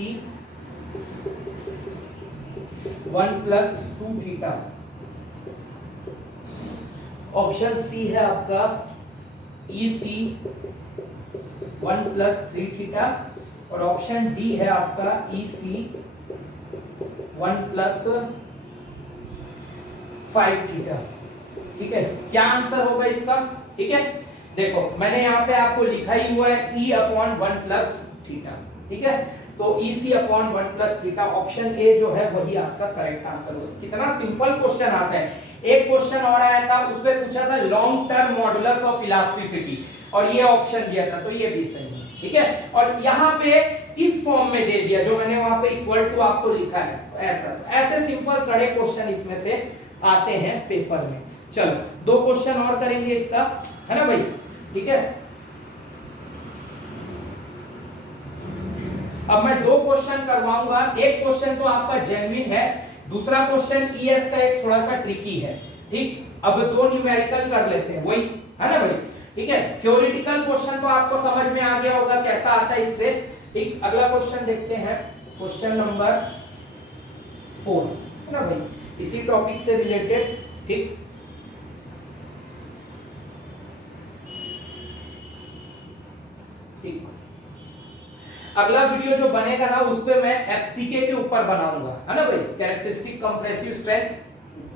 1 plus 2 theta, option C है आपका EC 1 प्लस 3 थीटा, और ऑप्शन डी है आपका EC 1 प्लस 5 थीटा, ठीक है। क्या आंसर होगा इसका? ठीक है, देखो मैंने यहाँ पे आपको लिखा ही हुआ है E अपॉन 1 प्लस थीटा, ठीक है। तो EC upon 1 plus theta, option A जो है वही आपका करेक्ट आंसर होगा। कितना सिंपल क्वेश्चन आता है। एक क्वेश्चन और आया था, उसमें पूछा था long term modulus of elasticity, और ये ऑप्शन दिया था, तो ये भी सही है, ठीक है। और यहाँ पे इस फॉर्म में दे दिया जो मैंने वहां पे इक्वल टू आपको लिखा है, ऐसे सिंपल सड़े क्वेश्चन इसमें से आते हैं पेपर में। चलो, दो क्वेश्चन और करेंगे इसका, है ना भाई, ठीक है। अब मैं दो क्वेश्चन करवाऊंगा, एक क्वेश्चन तो आपका जेन्युइन है, दूसरा क्वेश्चन ES का एक थोड़ा सा ट्रिकी है, ठीक। अब दो न्यूमेरिकल कर लेते हैं, वही है ना भाई, ठीक है। थ्योरेटिकल क्वेश्चन तो आपको समझ में आ गया होगा कैसा आता है इससे, ठीक। अगला क्वेश्चन देखते हैं, क्वेश्चन नंबर 4, है ना भाई, इसी टॉपिक से रिलेटेड, ठीक। ठीक, अगला वीडियो जो बनेगा ना उस पे मैं FCK के ऊपर बनाऊंगा, है ना भाई, कैरेक्टरिस्टिक कंप्रेसिव स्ट्रेंथ,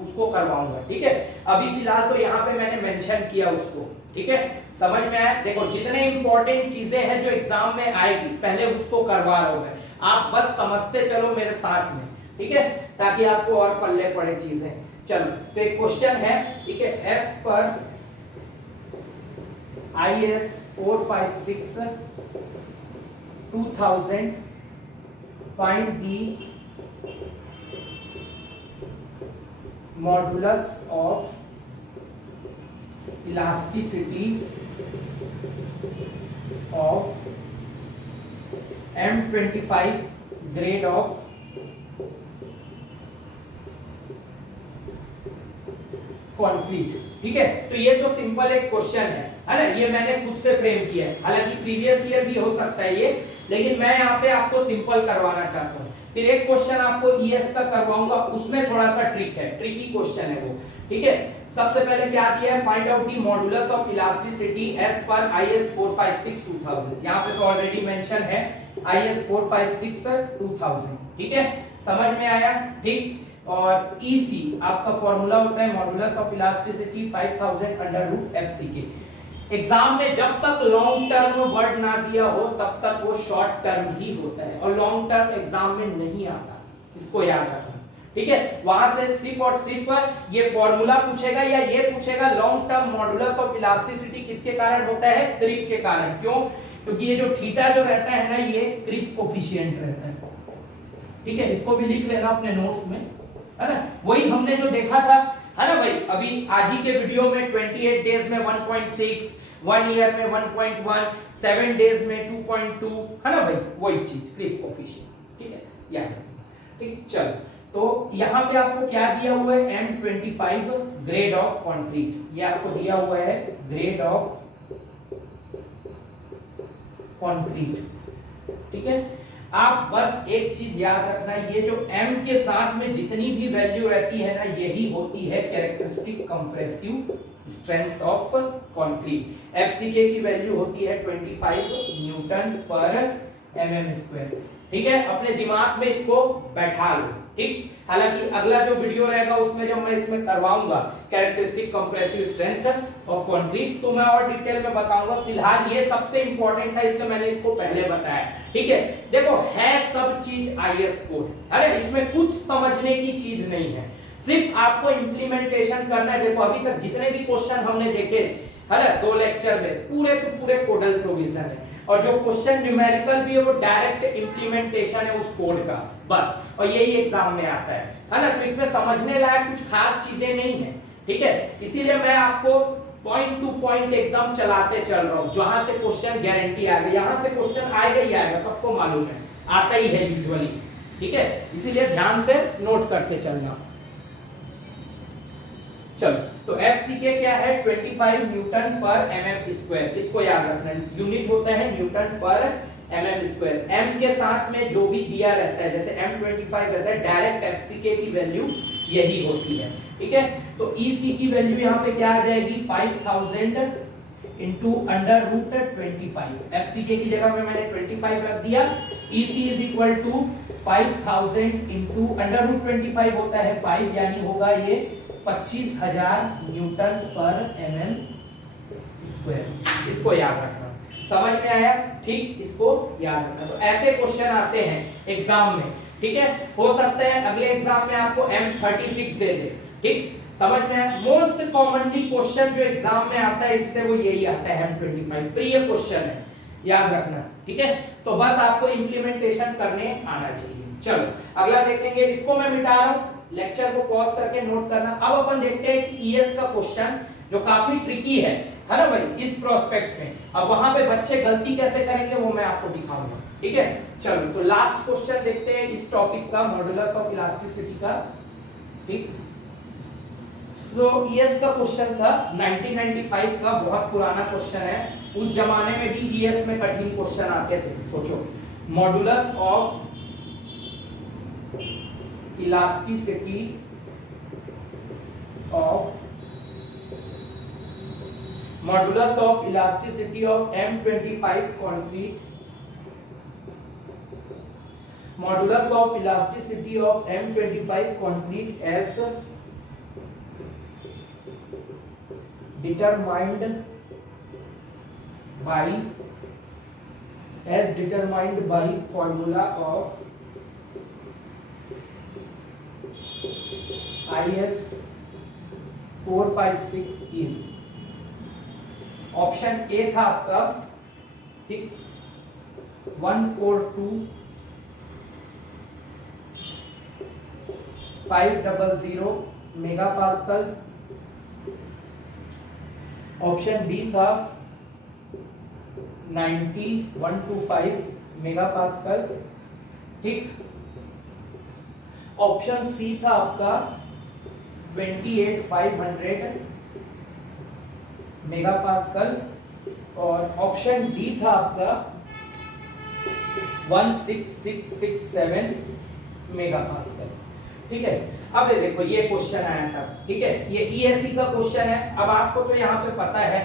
उसको करवाऊंगा, ठीक है। अभी फिलहाल तो यहाँ पे मैंने मेंशन किया उसको, ठीक है, समझ में आया। देखो जितने इंपॉर्टेंट चीजें हैं जो एग्जाम में आएगी पहले उसको करवा रहा हूं मैं, आप बस समझते चलो मेरे साथ में, ठीक है, ताकि आपको और पल्ले पड़े चीजें। चलो, तो एक क्वेश्चन है, ठीक है, एस पर IS 456 2000 find the modulus of elasticity of M25 grade of concrete, ठीक है। तो ये तो सिंपल एक क्वेश्चन है ना, ये मैंने खुद से फ्रेम किया है, हालांकि प्रीवियस ईयर भी हो सकता है ये, लेकिन मैं यहाँ पे आपको सिंपल करवाना चाहता हूँ। फिर एक क्वेश्चन आपको ES का करवाऊंगा, उसमें थोड़ा सा ट्रिक है, ट्रिकी क्वेश्चन है वो, ठीक है। सबसे पहले क्या दिया है, find out the modulus of elasticity as पर IS 456 2000, यहाँ पे तो ऑलरेडी मेंशन है IS 456 2000, ठीक है, समझ में आया, ठीक। और EC आपका फॉर्मूला होता है modulus of elasticity 5000 under root FCK। Exam में जब तक लॉन्ग टर्म वर्ड ना दिया हो तब तक वो शॉर्ट टर्म ही होता है, और लॉन्ग टर्म एग्जाम में नहीं आता, इसको याद रखना, ठीक है, वहां से सिर्फ और सिर्फ ये फॉर्मूला पूछेगा या ये पूछेगा long term modulus of elasticity किसके कारण होता है, क्रीप के कारण। क्यों? क्योंकि ये जो थीटा जो रहता है ना, ये क्रीप कोफिशिएंट रहता है। ठीक है, इसको भी लिख लेना अपने नोट्स में, है ना। वही हमने जो देखा था, है ना भाई, अभी आज ही के वीडियो में 28 डेज में 1.6, 1 ईयर में 1.1, 7 डेज में 2.2, है ना भाई, वही चीज क्रीप कोफिशिएंट। ठीक है, याद रखना। ठीक, चलो, तो यहाँ पे आपको क्या दिया हुआ है, M25 ग्रेड ऑफ कंक्रीट, ये आपको दिया हुआ है ग्रेड ऑफ कंक्रीट। ठीक है, आप बस एक चीज याद रखना, ये जो M के साथ में जितनी भी वैल्यू रहती है ना, यही होती है characteristic compressive strength of concrete. FCK की वैल्यू होती है 25 न्यूटन पर mm स्क्वायर। ठीक है, अपने दिमाग में इसको बैठा लो। ठीक, हालांकि अगला जो वीडियो रहेगा उसमें जब मैं इसमें करवाऊंगा characteristic compressive strength of concrete, तो मैं और डिटेल में बताऊंगा। फिलहाल ये सबसे इंपॉर्टेंट था, इसलिए मैंने इसको पहले बताया। ठीक है, देखो है सब चीज IS कोड, अरे इसमें कुछ समझने की चीज नहीं है, सिर्फ आपको इंप्लीमेंटेशन करना है। देखो अभी तक जितने भी क्वेश्चन हमने देखे, है ना, 2 लेक्चर में, पूरे के पूरे कोडल प्रोविजन है, और जो क्वेश्चन न्यूमेरिकल भी है वो डायरेक्ट इंप्लीमेंटेशन है उस कोड का, बस, और यही एग्जाम में आता है ना। तो इसमें समझने लायक कुछ खास चीजें नहीं है। ठीक है, इसीलिए मैं आपको पॉइंट टू पॉइंट एकदम चलाते चल रहा हूं, जहां से क्वेश्चन गारंटी आ गई, यहां से क्वेश्चन आएगा ही आएगा, सबको मालूम है, आता ही है यूजुअली। ठीक है, इसीलिए ध्यान से नोट करते चलना। चलो, तो FCK क्या है, 25 न्यूटन पर mm स्क्वायर, इसको याद रखना, यूनिट होता है Newton per mm square. m के साथ में जो भी दिया रहता है, जैसे M25 रहता है, डायरेक्ट FCK की वैल्यू यही होती है। ठीक है, तो EC की वैल्यू यहाँ पे क्या आ जाएगी, 5000 इंटू अंडर रूट 25। FCK की जगह पे मैंने 25 रख दिया। EC is equal to 5000 into under root 25 होता है 5, यानी होगा ये 25,000 न्यूटन पर mm स्क्वायर। इसको याद रखना, समझ में आया? ठीक, इसको याद रखना। तो ऐसे क्वेश्चन आते हैं एग्जाम में। ठीक है, हो सकता है अगले एग्जाम में आपको M36 दे दे। ठीक, समझ में आया? मोस्ट कॉमनली क्वेश्चन जो एग्जाम में आता है इससे वो यही आता है, M25 प्रिय क्वेश्चन है, याद रखना। ठीक है, तो बस आपको इंप्लीमेंटेशन करने आना चाहिए। चलो अगला देखेंगे, इसको मैं मिटा रहा हूं, लेक्चर को पॉज करके नोट करना। अब अपन देखते हैं कि ईएस का क्वेश्चन जो काफी ट्रिकी है ना भाई, इस प्रोस्पेक्ट में। अब वहां पे बच्चे गलती कैसे करेंगे वो मैं आपको दिखाऊंगा। ठीक है, चलो तो लास्ट क्वेश्चन देखते हैं इस टॉपिक का, मॉडुलस ऑफ इलास्टिसिटी का। ठीक, तो ईएस का क्वेश्चन था 1995 का, बहुत पुराना क्वेश्चन है। उस जमाने में भी ईएस में कठिन क्वेश्चन आते थे। सोचो, modulus of elasticity of M25 concrete, modulus of elasticity of M25 concrete as determined by formula of IS 456 is। Option ए था आपका, ठीक, 142 500 मेगापास्कल। ऑप्शन बी था 9125 मेगापास्कल। ठीक, ऑप्शन सी था आपका 28500 मेगापास्कल, और ऑप्शन डी था आपका 16667 मेगापास्कल। ठीक है, अब ये देखो ये क्वेश्चन आया था। ठीक है, ये ईएससी का क्वेश्चन है। अब आपको तो यहाँ पे पता है,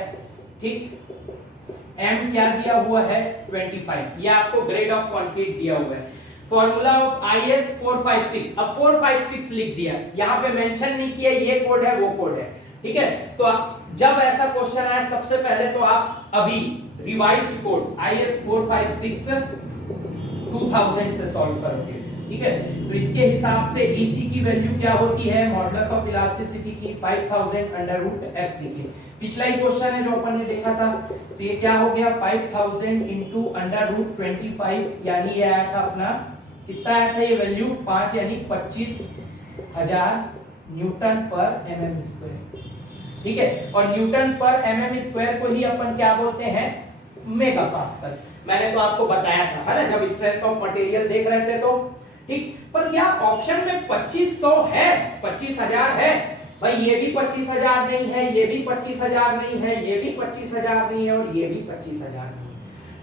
ठीक, एम क्या दिया हुआ है 25, ये आपको ग्रेड ऑफ कंक्रीट दिया हुआ है। फॉर्मूला ऑफ IS 456, अब 456 लिख दिया, यहाँ पे मेंशन नहीं किया ये कोड है वो कोड है। ठीक है, तो जब ऐसा क्वेश्चन आए सबसे पहले तो आप अभी रिवाइज्ड कोड IS 456 2000 से सॉल्व करोगे। ठीक है। तो इसके हिसाब से EC की वैल्यू क्या होती है, मॉडुलस ऑफ इलास्टिसिटी की 5000 अंडर रूट FCK। पिछला ही क्वेश्चन है जो अपन ने देखा था, तो ये क्या हो गया 5000 इनटू अंडर रूट 25, यानी ये आया था अपना कितना आया था ये वैल्यू 5 यानी 25000 न्यूटन पर mm स्क्वायर, ठीक है। और न्यूटन पर mm स्क्वायर को ही अपन क्या बोलते हैं, मेगा पास्कल। मैंने तो आपको बताया था है ना, जब स्ट्रेंथ ऑफ मटेरियल देख रहे थे तो, ठीक। पर क्या ऑप्शन में 2500 है, 25000 है भाई, ये भी 25000 नहीं है, ये भी 25000 नहीं है, ये भी 25000 नहीं है और ये भी 25000 नहीं है।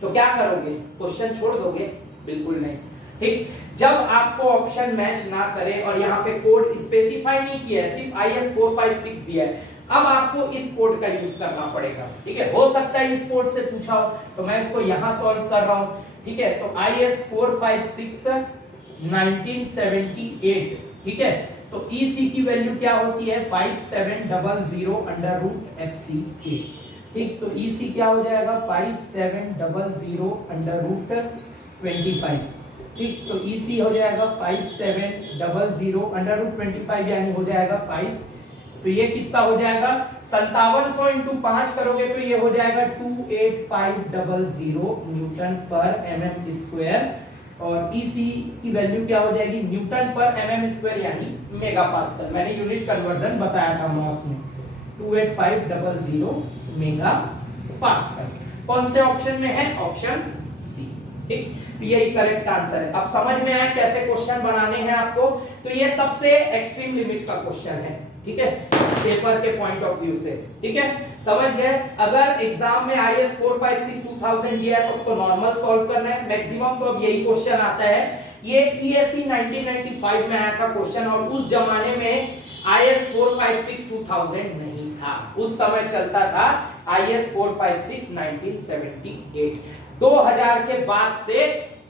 तो क्या करोगे, क्वेश्चन छोड़ दोगे? बिल्कुल नहीं, ठीक। जब आपको ऑप्शन मैच ना करे और यहाँ पे कोड स्पेसिफाई नहीं किया है, सिर्फ IS 456 दिया है, अब आपको इस कोड का यूज करना पड़ेगा, ठीक है। हो सकता है इस कोड से पूछा हो, तो मैं इसको यहाँ सॉल्व कर रहा हूँ, ठीक है। तो IS 456 1978, ठीक है। तो EC की वैल्यू क्या होती है 5700 अंडर रूट FCK, ठीक। तो EC क्या हो जाएगा 5700 अंडर रूट 25, ठीक। तो EC हो जाएगा 5700 अंडर रूट 25 यानी हो जाएगा 5। तो ये कितना हो जाएगा 5700 इंटू 5 करोगे तो ये हो जाएगा 28500 न्यूटन पर mm स्क्वायर। और EC की वैल्यू क्या हो जाएगी न्यूटन पर mm स्क्वायर यानी मेगा पास्कल। मैंने यूनिट कन्वर्जन बताया था मॉस में, 28500 मेगा पास्कल। कौन से ऑप्शन में है, ऑप्शन सी, ठीक। यही करेक्ट आंसर है। अब समझ में आया कैसे क्वेश्चन बनाने हैं आपको। तो ये सबसे एक्सट्रीम लिमिट का क्वेश्चन है, ठीक है, पेपर के पॉइंट ऑफ व्यू से, ठीक है, समझ गए। अगर एग्जाम में IS 456 2000 दिया है तो नॉर्मल सॉल्व करना है, मैक्सिमम तो अब यही क्वेश्चन आता है। ये ESE 1995 में आया था क्वेश्चन, और उस जमाने में IS 456 2000 नहीं था, उस समय चलता था IS 456 1978। 2000 के बाद से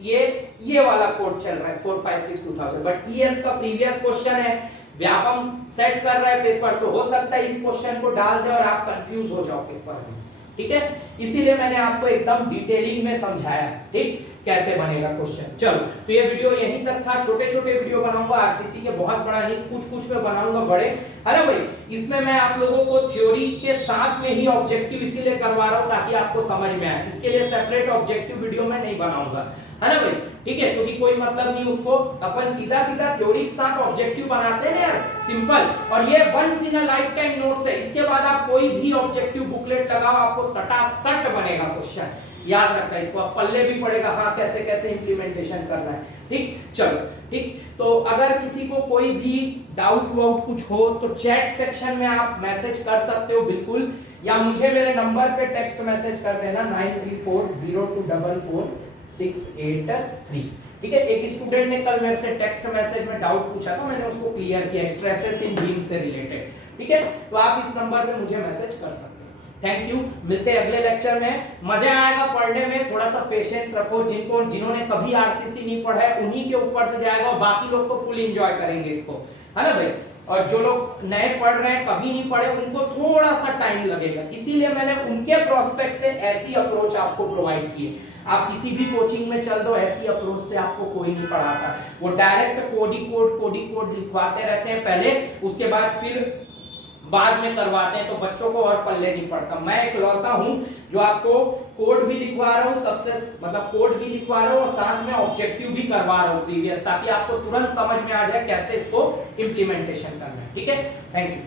ये वाला कोड चल रहा है 456 2000। बट ES का प्रीवियस क्वेश्चन है, व्यापम सेट कर रहा है पेपर, तो हो सकता है इस क्वेश्चन को डाल दे और आप कंफ्यूज हो जाओ पेपर में, ठीक है। इसीलिए मैंने आपको एकदम डिटेलिंग में समझाया, ठीक, कैसे बनेगा क्वेश्चन। चलो, तो ये वीडियो यहीं तक था। छोटे छोटे वीडियो बनाऊंगा आरसीसी के, बहुत बड़ा नहीं, कुछ कुछ में बनाऊंगा बड़े, है ना भाई। इसमें मैं आप लोगों को थ्योरी के साथ में ही ऑब्जेक्टिव इसीलिए करवा रहा हूं ताकि आपको समझ में आए। इसके लिए सेपरेट ऑब्जेक्टिव वीडियो मैं नहीं बनाऊंगा, है ना भाई, ठीक है, क्योंकि कोई मतलब नहीं उसको, अपन सीधा सीधा थ्योरी के साथ ऑब्जेक्टिव बनाते हैं यार, सिंपल। और ये once in a lifetime notes है, इसके बाद आप कोई भी ऑब्जेक्टिव बुकलेट लगाओ आपको सटासट बनेगा क्वेश्चन, याद रखना इसको। आप पल्ले भी पड़ेगा, हाँ कैसे कैसे इंप्लीमेंटेशन करना है, ठीक। चलो, ठीक। तो अगर किसी को कोई भी डाउट वाउट कुछ हो तो चैट सेक्शन में आप मैसेज कर सकते हो बिल्कुल, या मुझे मेरे नंबर पे टेक्स्ट मैसेज कर देना 9340244683, ठीक है। एक स्टूडेंट ने कल मेरे से टेक्स्ट मैसेज में डाउट पूछा था, मैंने उसको क्लियर किया स्ट्रेसेस इन बीम से रिलेटेड, ठीक है। तो आप इस नंबर पे मुझे मैसेज कर सकते हैं। थैंक यू, मिलते हैं अगले लेक्चर में। मजा आएगा पढ़ने में, थोड़ा सा पेशेंस रखो। जिन्होंने कभी आरसीसी नहीं पढ़ा है उन्हीं के ऊपर से जाएगा, और बाकी लोग तो फुल एंजॉय करेंगे इसको, है ना भाई। और जो लोग नए पढ़ रहे हैं, कभी नहीं पढ़े, उनको थोड़ा सा टाइम लगेगा, इसीलिए मैंने उनके प्रोस्पेक्ट से ऐसी अप्रोच आपको प्रोवाइड की है। आप किसी भी कोचिंग में चल दो, ऐसी अप्रोच से आपको कोई नहीं पढ़ाता। वो डायरेक्ट कोड लिखवाते रहते हैं पहले, उसके बाद फिर बाद में करवाते हैं, तो बच्चों को और पल्ले नहीं पड़ता। मैं एक लौता हूं जो आपको कोड भी लिखवा रहा हूं, सबसे मतलब कोड भी लिखवा रहा हूं और साथ में ऑब्जेक्टिव भी करवा रहा हूं प्रीवियस, ताकि आपको तुरंत समझ में आ जाए कैसे इसको इंप्लीमेंटेशन करना है, ठीक है। Thank you.